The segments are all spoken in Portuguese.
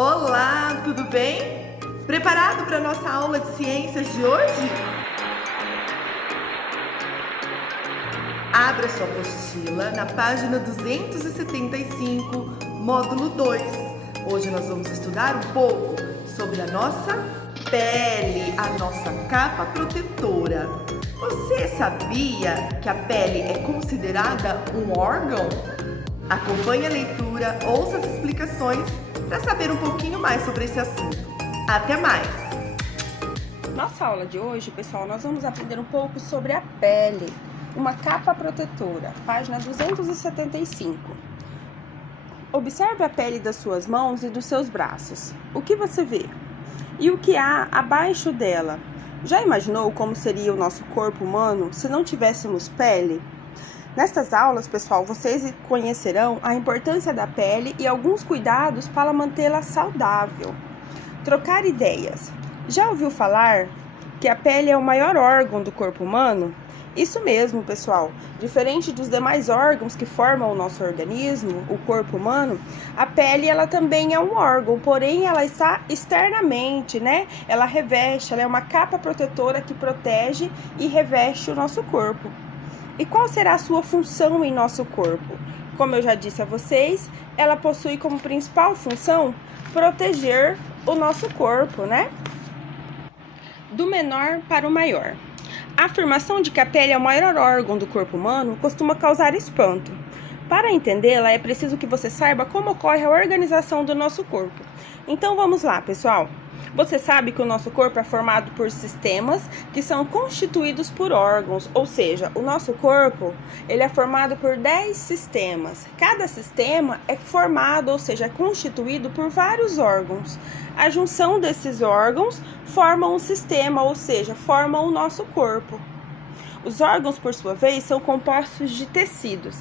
Olá, tudo bem? Preparado para a nossa aula de ciências de hoje? Abra sua apostila na página 275, módulo 2. Hoje nós vamos estudar um pouco sobre a nossa pele, a nossa capa protetora. Você sabia que a pele é considerada um órgão? Acompanhe a leitura, ouça as explicações para saber um pouquinho mais sobre esse assunto. Até mais! Nossa aula de hoje, pessoal, nós vamos aprender um pouco sobre a pele, uma capa protetora, página 275. Observe a pele das suas mãos e dos seus braços. O que você vê? E o que há abaixo dela? Já imaginou como seria o nosso corpo humano se não tivéssemos pele? Nestas aulas, pessoal, vocês conhecerão a importância da pele e alguns cuidados para mantê-la saudável. Trocar ideias. Já ouviu falar que a pele é o maior órgão do corpo humano? Isso mesmo, pessoal. Diferente dos demais órgãos que formam o nosso organismo, o corpo humano, a pele ela também é um órgão, porém ela está externamente, né? Ela reveste, ela é uma capa protetora que protege e reveste o nosso corpo. E qual será a sua função em nosso corpo? Como eu já disse a vocês, ela possui como principal função proteger o nosso corpo, né? Do menor para o maior. A afirmação de que a pele é o maior órgão do corpo humano costuma causar espanto. Para entendê-la, é preciso que você saiba como ocorre a organização do nosso corpo. Então vamos lá, pessoal. Você sabe que o nosso corpo é formado por sistemas que são constituídos por órgãos, ou seja, o nosso corpo ele é formado por 10 sistemas. Cada sistema é formado, ou seja, é constituído por vários órgãos. A junção desses órgãos formam um sistema, ou seja, formam o nosso corpo. Os órgãos, por sua vez, são compostos de tecidos.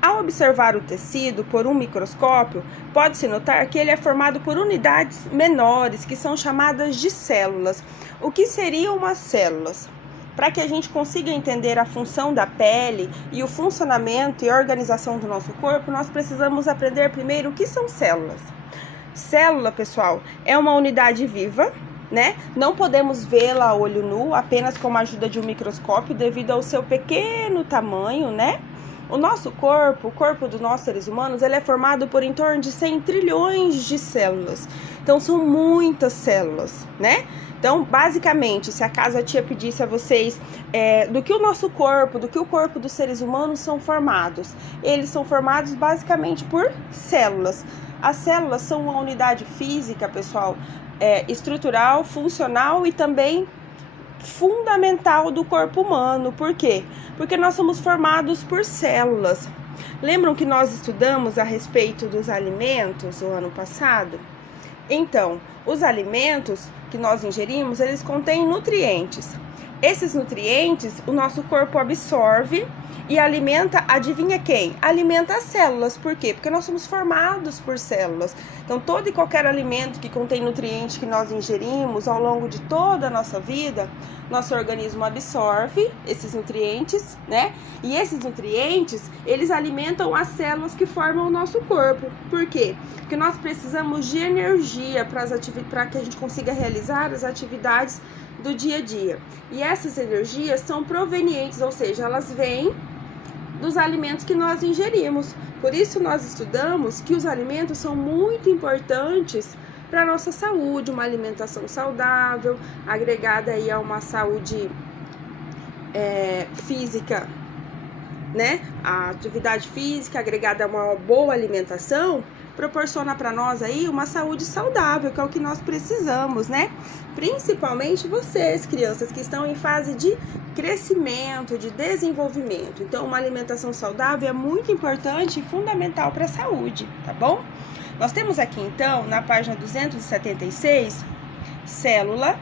Ao observar o tecido por um microscópio, pode-se notar que ele é formado por unidades menores, que são chamadas de células. O que seriam umas células? Para que a gente consiga entender a função da pele e o funcionamento e organização do nosso corpo, nós precisamos aprender primeiro o que são células. Célula, pessoal, é uma unidade viva, né? Não podemos vê-la a olho nu, apenas com a ajuda de um microscópio, devido ao seu pequeno tamanho, né? O nosso corpo, o corpo dos nossos seres humanos, ele é formado por em torno de 100 trilhões de células. Então, são muitas células, né? Então, basicamente, se a casa tia pedisse a vocês do que o nosso corpo, do que o corpo dos seres humanos são formados, eles são formados basicamente por células. As células são uma unidade física, pessoal, estrutural, funcional e também fundamental do corpo humano. Por quê? Porque nós somos formados por células. Lembram que nós estudamos a respeito dos alimentos no ano passado? Então, os alimentos que nós ingerimos, eles contêm nutrientes. Esses nutrientes, o nosso corpo absorve e alimenta, adivinha quem? Alimenta as células. Por quê? Porque nós somos formados por células. Então, todo e qualquer alimento que contém nutrientes que nós ingerimos ao longo de toda a nossa vida, nosso organismo absorve esses nutrientes, né? E esses nutrientes, eles alimentam as células que formam o nosso corpo. Por quê? Porque nós precisamos de energia para que a gente consiga realizar as atividades do dia a dia. E essas energias são provenientes, ou seja, elas vêm dos alimentos que nós ingerimos. Por isso nós estudamos que os alimentos são muito importantes para a nossa saúde, uma alimentação saudável, agregada aí a uma saúde física, né? A atividade física agregada a uma boa alimentação proporciona para nós aí uma saúde saudável, que é o que nós precisamos, né? Principalmente vocês, crianças, que estão em fase de crescimento, de desenvolvimento. Então, uma alimentação saudável é muito importante e fundamental para a saúde, tá bom? Nós temos aqui, então, na página 276, célula,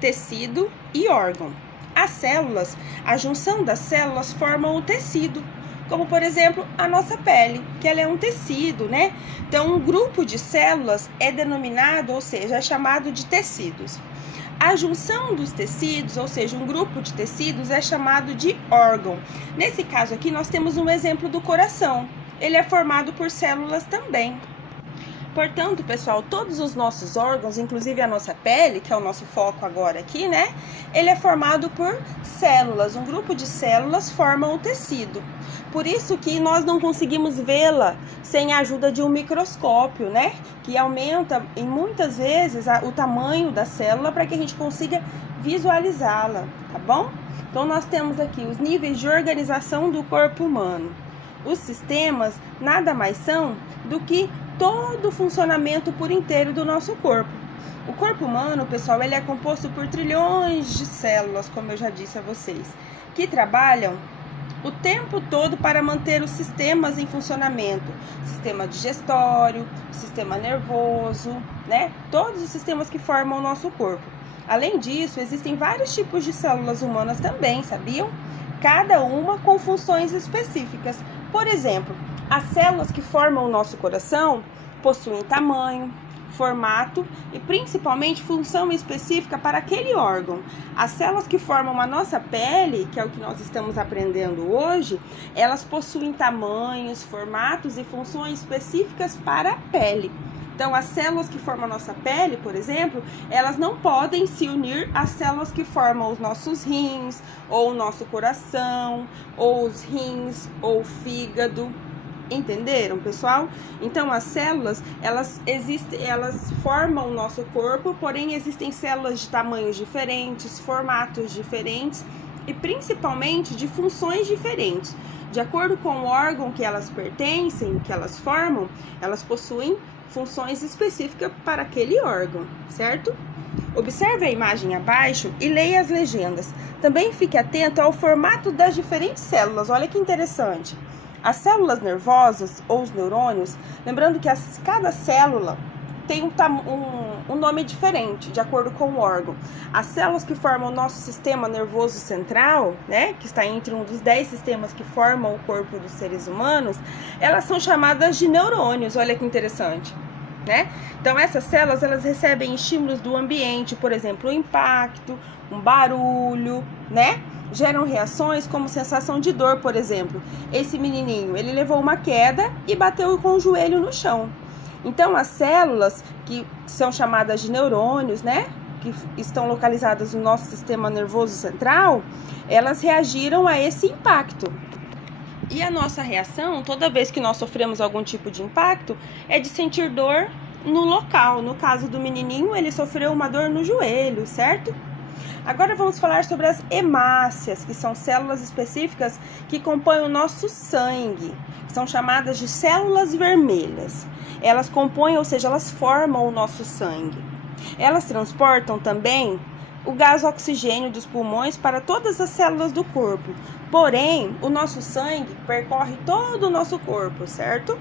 tecido e órgão. As células, a junção das células formam o tecido, como por exemplo a nossa pele, que ela é um tecido, né? Então, um grupo de células é denominado, ou seja, é chamado de tecidos. A junção dos tecidos, ou seja, um grupo de tecidos, é chamado de órgão. Nesse caso aqui, nós temos um exemplo do coração. Ele é formado por células também. Portanto, pessoal, todos os nossos órgãos, inclusive a nossa pele, que é o nosso foco agora aqui, né? Ele é formado por células. Um grupo de células forma o tecido. Por isso que nós não conseguimos vê-la sem a ajuda de um microscópio, né? Que aumenta, em muitas vezes, o tamanho da célula para que a gente consiga visualizá-la, tá bom? Então, nós temos aqui os níveis de organização do corpo humano. Os sistemas nada mais são do que todo o funcionamento por inteiro do nosso corpo. O corpo humano, pessoal, ele é composto por trilhões de células, como eu já disse a vocês, que trabalham o tempo todo para manter os sistemas em funcionamento. Sistema digestório, sistema nervoso, né? Todos os sistemas que formam o nosso corpo. Além disso, existem vários tipos de células humanas também, sabiam? Cada uma com funções específicas. Por exemplo, as células que formam o nosso coração possuem tamanho, formato e principalmente função específica para aquele órgão. As células que formam a nossa pele, que é o que nós estamos aprendendo hoje, elas possuem tamanhos, formatos e funções específicas para a pele. Então, as células que formam a nossa pele, por exemplo, elas não podem se unir às células que formam os nossos rins, ou o nosso coração, ou os rins, ou o fígado. Entenderam, pessoal? Então, as células, elas formam o nosso corpo, porém existem células de tamanhos diferentes, formatos diferentes e principalmente de funções diferentes. De acordo com o órgão que elas pertencem, que elas formam, elas possuem funções específicas para aquele órgão, certo? Observe a imagem abaixo e leia as legendas. Também fique atento ao formato das diferentes células. Olha que interessante. As células nervosas ou os neurônios, lembrando que cada célula tem um nome diferente, de acordo com o órgão. As células que formam o nosso sistema nervoso central, né, que está entre um dos 10 sistemas que formam o corpo dos seres humanos, elas são chamadas de neurônios. Olha que interessante, né? Então, essas células, elas recebem estímulos do ambiente, por exemplo, um impacto, um barulho, né? Geram reações como sensação de dor, por exemplo. Esse menininho, ele levou uma queda e bateu com o joelho no chão. Então, as células que são chamadas de neurônios, né, que estão localizadas no nosso sistema nervoso central, elas reagiram a esse impacto. E a nossa reação, toda vez que nós sofremos algum tipo de impacto, é de sentir dor no local. No caso do menininho, ele sofreu uma dor no joelho, certo? Agora vamos falar sobre as hemácias, que são células específicas que compõem o nosso sangue. São chamadas de células vermelhas. Elas compõem, ou seja, elas formam o nosso sangue. Elas transportam também o gás oxigênio dos pulmões para todas as células do corpo. Porém, o nosso sangue percorre todo o nosso corpo, certo?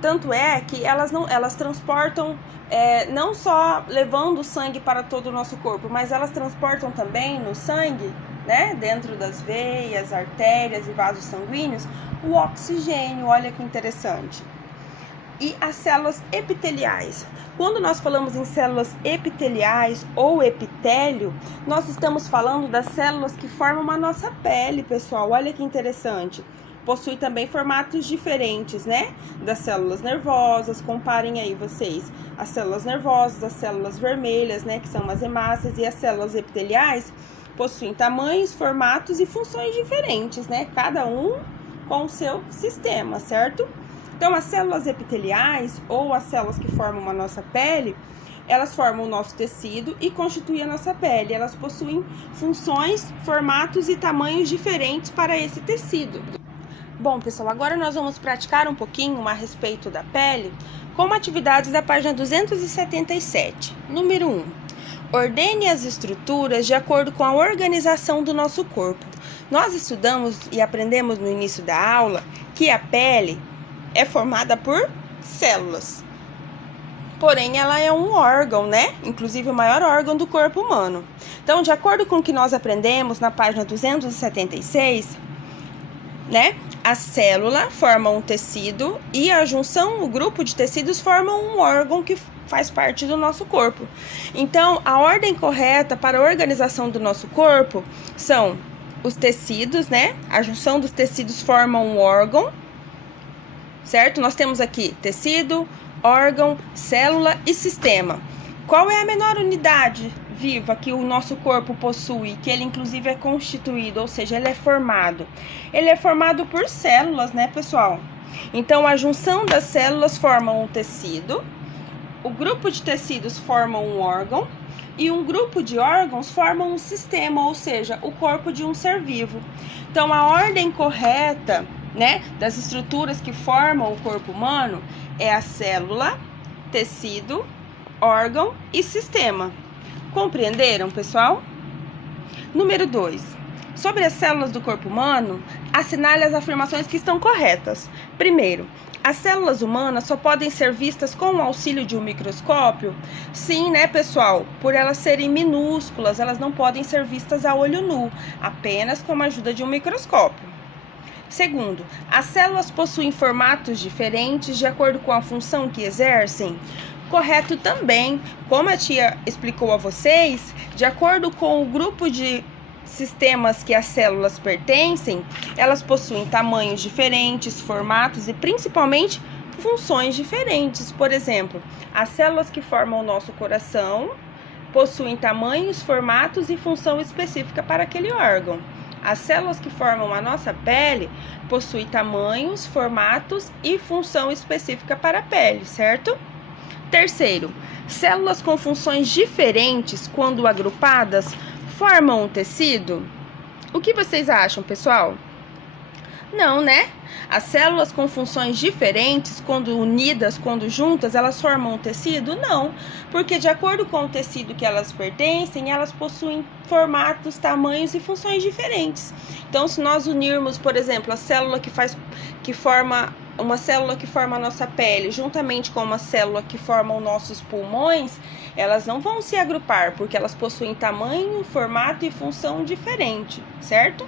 Tanto é que elas transportam, não só levando o sangue para todo o nosso corpo, mas elas transportam também no sangue, né, dentro das veias, artérias e vasos sanguíneos, o oxigênio. Olha que interessante. E as células epiteliais. Quando nós falamos em células epiteliais ou epitélio, nós estamos falando das células que formam a nossa pele, pessoal. Olha que interessante. Possui também formatos diferentes, né? Das células nervosas. Comparem aí vocês as células nervosas, as células vermelhas, né? Que são as hemácias, e as células epiteliais possuem tamanhos, formatos e funções diferentes, né? Cada um com o seu sistema, certo? Então, as células epiteliais, ou as células que formam a nossa pele, elas formam o nosso tecido e constituem a nossa pele. Elas possuem funções, formatos e tamanhos diferentes para esse tecido. Bom, pessoal, agora nós vamos praticar um pouquinho a respeito da pele, como atividades da página 277. Número 1. Ordene as estruturas de acordo com a organização do nosso corpo. Nós estudamos e aprendemos no início da aula que a pele é formada por células. Porém, ela é um órgão, né? Inclusive o maior órgão do corpo humano. Então, de acordo com o que nós aprendemos na página 276, né? A célula forma um tecido e a junção, o grupo de tecidos forma um órgão que faz parte do nosso corpo. Então, a ordem correta para a organização do nosso corpo são os tecidos, né? A junção dos tecidos forma um órgão, certo? Nós temos aqui tecido, órgão, célula e sistema. Qual é a menor unidade viva que o nosso corpo possui, que ele inclusive é constituído, ou seja, ele é formado? Ele é formado por células, né, pessoal? Então, a junção das células forma um tecido, o grupo de tecidos forma um órgão, e um grupo de órgãos forma um sistema, ou seja, o corpo de um ser vivo. Então, a ordem correta, né, das estruturas que formam o corpo humano é a célula, tecido, órgão e sistema. Compreenderam, pessoal? Número 2. Sobre as células do corpo humano, assinale as afirmações que estão corretas. Primeiro, as células humanas só podem ser vistas com o auxílio de um microscópio? Sim, né, pessoal? Por elas serem minúsculas, elas não podem ser vistas a olho nu, apenas com a ajuda de um microscópio. Segundo, as células possuem formatos diferentes de acordo com a função que exercem? Correto também. Como a tia explicou a vocês, de acordo com o grupo de sistemas que as células pertencem, elas possuem tamanhos diferentes, formatos e principalmente funções diferentes. Por exemplo, as células que formam o nosso coração possuem tamanhos, formatos e função específica para aquele órgão. As células que formam a nossa pele possuem tamanhos, formatos e função específica para a pele, certo? Terceiro, células com funções diferentes, quando agrupadas, formam um tecido? O que vocês acham, pessoal? Não, né? As células com funções diferentes, quando unidas, quando juntas, elas formam um tecido? Não, porque de acordo com o tecido que elas pertencem, elas possuem formatos, tamanhos e funções diferentes. Então, se nós unirmos, por exemplo, a célula uma célula que forma a nossa pele, juntamente com uma célula que forma os nossos pulmões, elas não vão se agrupar, porque elas possuem tamanho, formato e função diferente, certo?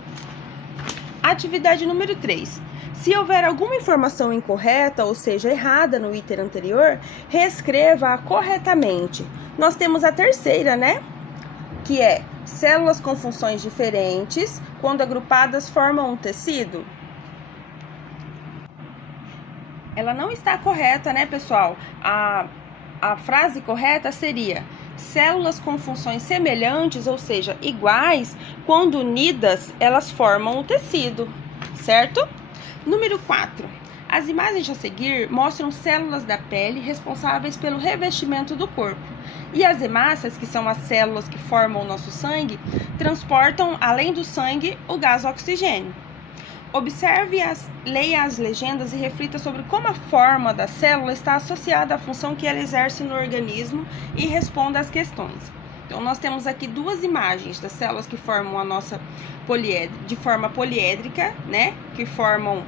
Atividade número 3. Se houver alguma informação incorreta, ou seja, errada no item anterior, reescreva-a corretamente. Nós temos a terceira, né? Que é células com funções diferentes, quando agrupadas formam um tecido. Ela não está correta, né, pessoal? A frase correta seria: células com funções semelhantes, ou seja, iguais, quando unidas, elas formam o tecido, certo? Número 4. As imagens a seguir mostram células da pele responsáveis pelo revestimento do corpo. E as hemácias, que são as células que formam o nosso sangue, transportam, além do sangue, o gás oxigênio. Observe, leia as legendas e reflita sobre como a forma da célula está associada à função que ela exerce no organismo e responda às questões. Então, nós temos aqui duas imagens das células que formam a nossa de forma poliédrica, né? Que formam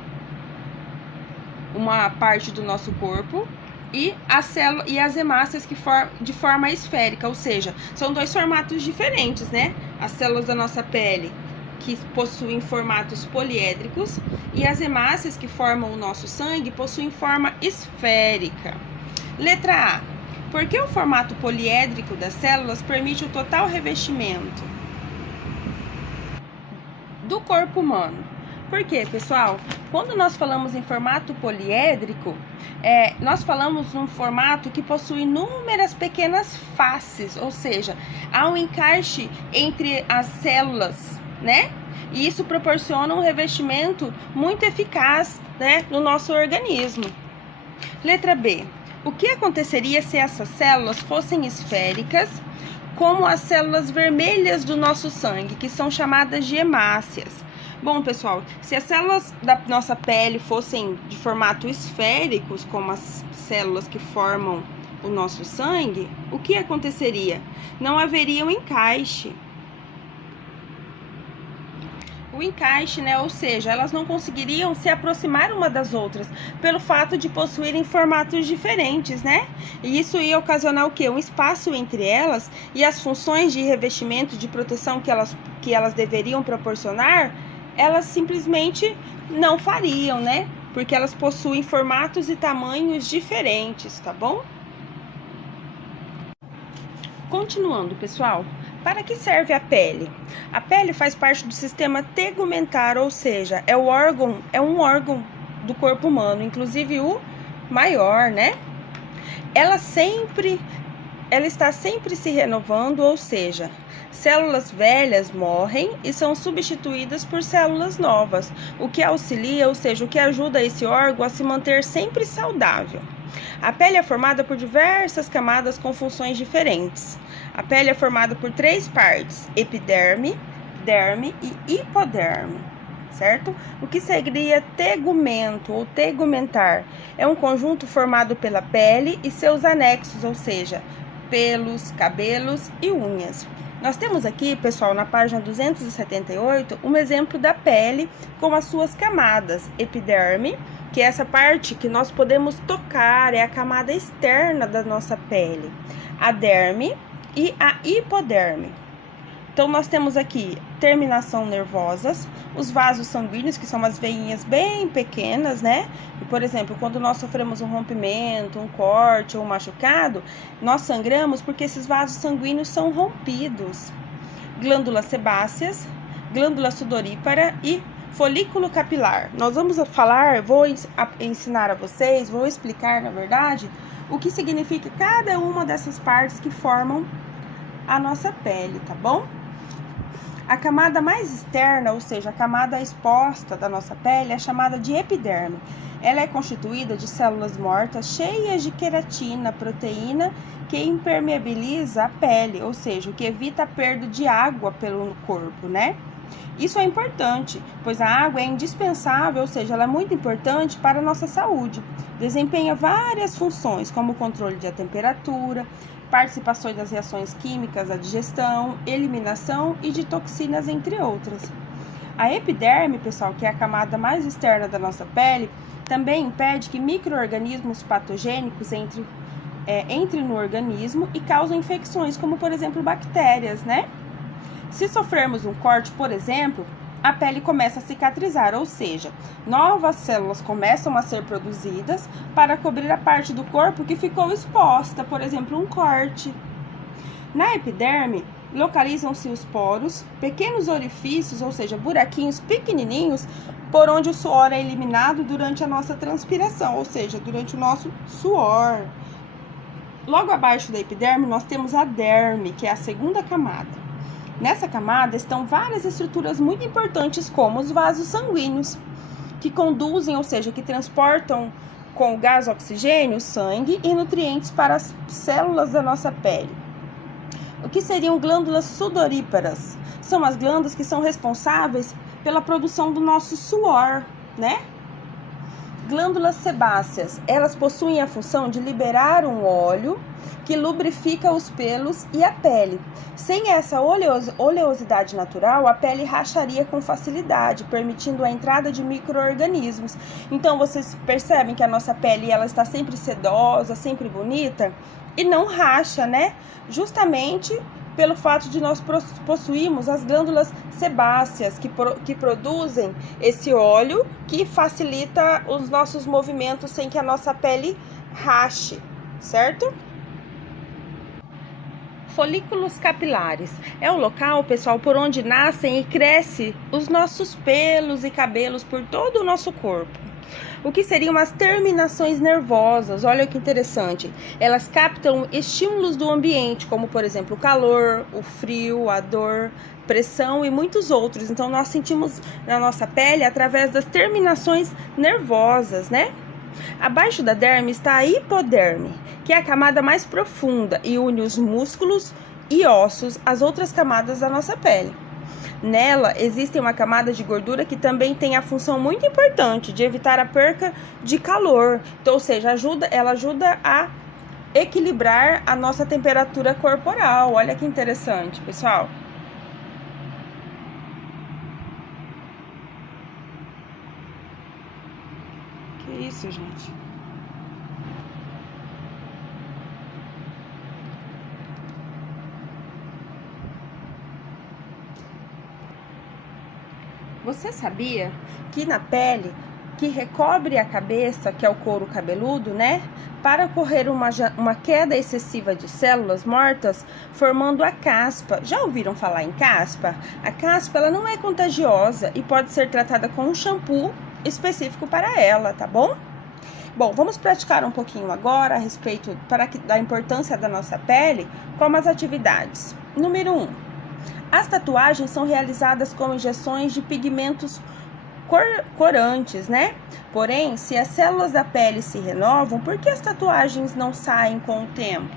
uma parte do nosso corpo, e as hemácias que de forma esférica, ou seja, são dois formatos diferentes, né? As células da nossa pele, que possuem formatos poliédricos, e as hemácias que formam o nosso sangue possuem forma esférica. Letra A. Por que o formato poliédrico das células permite o total revestimento do corpo humano? Por quê, pessoal? Quando nós falamos em formato poliédrico, nós falamos num formato que possui inúmeras pequenas faces, ou seja, há um encaixe entre as células, né? E isso proporciona um revestimento muito eficaz, né, no nosso organismo. Letra B. O que aconteceria se essas células fossem esféricas, como as células vermelhas do nosso sangue, que são chamadas de hemácias? Bom, pessoal, se as células da nossa pele fossem de formato esféricos, como as células que formam o nosso sangue, o que aconteceria? Não haveria um encaixe. O encaixe, né? Ou seja, elas não conseguiriam se aproximar uma das outras, pelo fato de possuírem formatos diferentes, né? E isso ia ocasionar o quê? Um espaço entre elas, e as funções de revestimento, de proteção que elas deveriam proporcionar, elas simplesmente não fariam, né? Porque elas possuem formatos e tamanhos diferentes, tá bom? Continuando, pessoal. Para que serve a pele? A pele faz parte do sistema tegumentar, ou seja, é um órgão do corpo humano, inclusive o maior, né? ela está sempre se renovando, ou seja, células velhas morrem e são substituídas por células novas, o que auxilia, ou seja, o que ajuda esse órgão a se manter sempre saudável. A pele é formada por diversas camadas com funções diferentes. A pele é formada por 3 partes: epiderme, derme e hipoderme, certo? O que seria tegumento ou tegumentar? É um conjunto formado pela pele e seus anexos, ou seja, pelos, cabelos e unhas. Nós temos aqui, pessoal, na página 278, um exemplo da pele com as suas camadas. Epiderme, que é essa parte que nós podemos tocar, é a camada externa da nossa pele. A derme e a hipoderme. Então, nós temos aqui terminação nervosas, os vasos sanguíneos, que são umas veinhas bem pequenas, né? E, por exemplo, quando nós sofremos um rompimento, um corte ou um machucado, nós sangramos porque esses vasos sanguíneos são rompidos. Glândulas sebáceas, glândula sudorípara e folículo capilar. Nós vamos falar, vou ensinar a vocês, vou explicar, na verdade, o que significa cada uma dessas partes que formam a nossa pele, tá bom? A camada mais externa, ou seja, a camada exposta da nossa pele, é chamada de epiderme. Ela é constituída de células mortas cheias de queratina, proteína, que impermeabiliza a pele, ou seja, o que evita a perda de água pelo corpo, né? Isso é importante, pois a água é indispensável, ou seja, ela é muito importante para a nossa saúde. Desempenha várias funções, como o controle da temperatura, participações das reações químicas, a digestão, eliminação e de toxinas, entre outras. A epiderme, pessoal, que é a camada mais externa da nossa pele, também impede que micro-organismos patogênicos entrem no organismo e causam infecções, como, por exemplo, bactérias, né? Se sofrermos um corte, por exemplo, a pele começa a cicatrizar, ou seja, novas células começam a ser produzidas para cobrir a parte do corpo que ficou exposta, por exemplo, um corte. Na epiderme, localizam-se os poros, pequenos orifícios, ou seja, buraquinhos pequenininhos, por onde o suor é eliminado durante a nossa transpiração, ou seja, durante o nosso suor. Logo abaixo da epiderme, nós temos a derme, que é a segunda camada. Nessa camada estão várias estruturas muito importantes, como os vasos sanguíneos, que conduzem, ou seja, que transportam com o gás oxigênio, sangue e nutrientes para as células da nossa pele. O que seriam glândulas sudoríparas? São as glândulas que são responsáveis pela produção do nosso suor, né? Glândulas sebáceas, elas possuem a função de liberar um óleo que lubrifica os pelos e a pele. Sem essa oleosidade natural, a pele racharia com facilidade, permitindo a entrada de micro-organismos. Então, vocês percebem que a nossa pele ela está sempre sedosa, sempre bonita e não racha, né? Justamente pelo fato de nós possuirmos as glândulas sebáceas que produzem esse óleo que facilita os nossos movimentos sem que a nossa pele rache, certo? Folículos capilares é o local, pessoal, por onde nascem e crescem os nossos pelos e cabelos por todo o nosso corpo. O que seriam as terminações nervosas? Olha que interessante. Elas captam estímulos do ambiente, como, por exemplo, o calor, o frio, a dor, pressão e muitos outros. Então, nós sentimos na nossa pele através das terminações nervosas, né? Abaixo da derme está a hipoderme, que é a camada mais profunda e une os músculos e ossos às outras camadas da nossa pele. Nela existe uma camada de gordura que também tem a função muito importante de evitar a perca de calor. Então, ou seja, ela ajuda a equilibrar a nossa temperatura corporal. Olha que interessante, pessoal. Que isso, gente? Você sabia que na pele que recobre a cabeça, que é o couro cabeludo, né? Para ocorrer uma queda excessiva de células mortas, formando a caspa. Já ouviram falar em caspa? A caspa ela não é contagiosa e pode ser tratada com um shampoo específico para ela, tá bom? Bom, vamos praticar um pouquinho agora a respeito da importância da nossa pele com as atividades. Número 1. As tatuagens são realizadas com injeções de pigmentos corantes, né? Porém, se as células da pele se renovam, por que as tatuagens não saem com o tempo?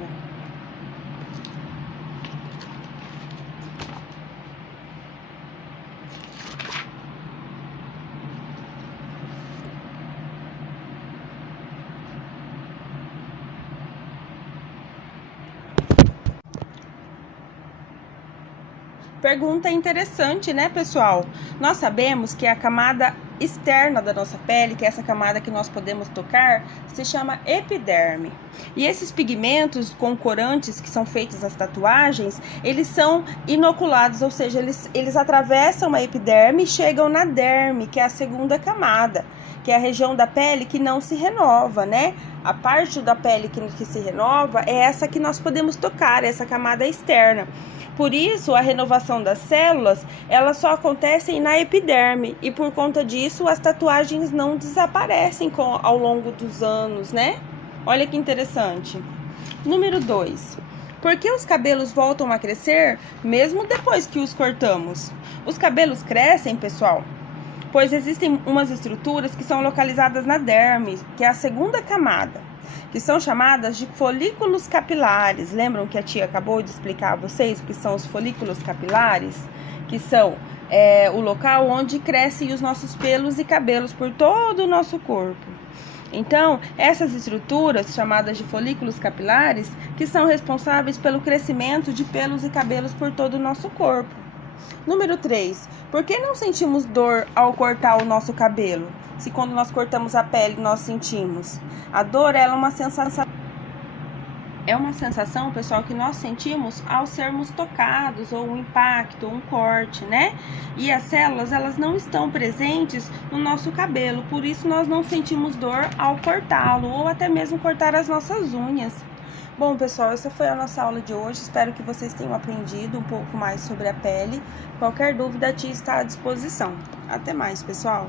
Pergunta interessante, né, pessoal? Nós sabemos que a camada externa da nossa pele, que é essa camada que nós podemos tocar, se chama epiderme. E esses pigmentos com corantes que são feitos nas tatuagens, eles são inoculados, ou seja, eles atravessam a epiderme e chegam na derme, que é a segunda camada, que é a região da pele que não se renova, né? A parte da pele que se renova é essa que nós podemos tocar, essa camada externa. Por isso, a renovação das células, elas só acontecem na epiderme e por conta disso as tatuagens não desaparecem ao longo dos anos, né? Olha que interessante. Número 2. Por que os cabelos voltam a crescer mesmo depois que os cortamos? Os cabelos crescem, pessoal, pois existem umas estruturas que são localizadas na derme, que é a segunda camada, que são chamadas de folículos capilares. Lembram que a tia acabou de explicar a vocês o que são os folículos capilares? Que são o local onde crescem os nossos pelos e cabelos por todo o nosso corpo. Então, essas estruturas, chamadas de folículos capilares, que são responsáveis pelo crescimento de pelos e cabelos por todo o nosso corpo. Número 3. Por que não sentimos dor ao cortar o nosso cabelo? Se quando nós cortamos a pele nós sentimos. A dor é uma sensação. É uma sensação, pessoal, que nós sentimos ao sermos tocados, ou um impacto, ou um corte, né? E as células, elas não estão presentes no nosso cabelo, por isso nós não sentimos dor ao cortá-lo, ou até mesmo cortar as nossas unhas. Bom, pessoal, essa foi a nossa aula de hoje. Espero que vocês tenham aprendido um pouco mais sobre a pele. Qualquer dúvida, a tia está à disposição. Até mais, pessoal!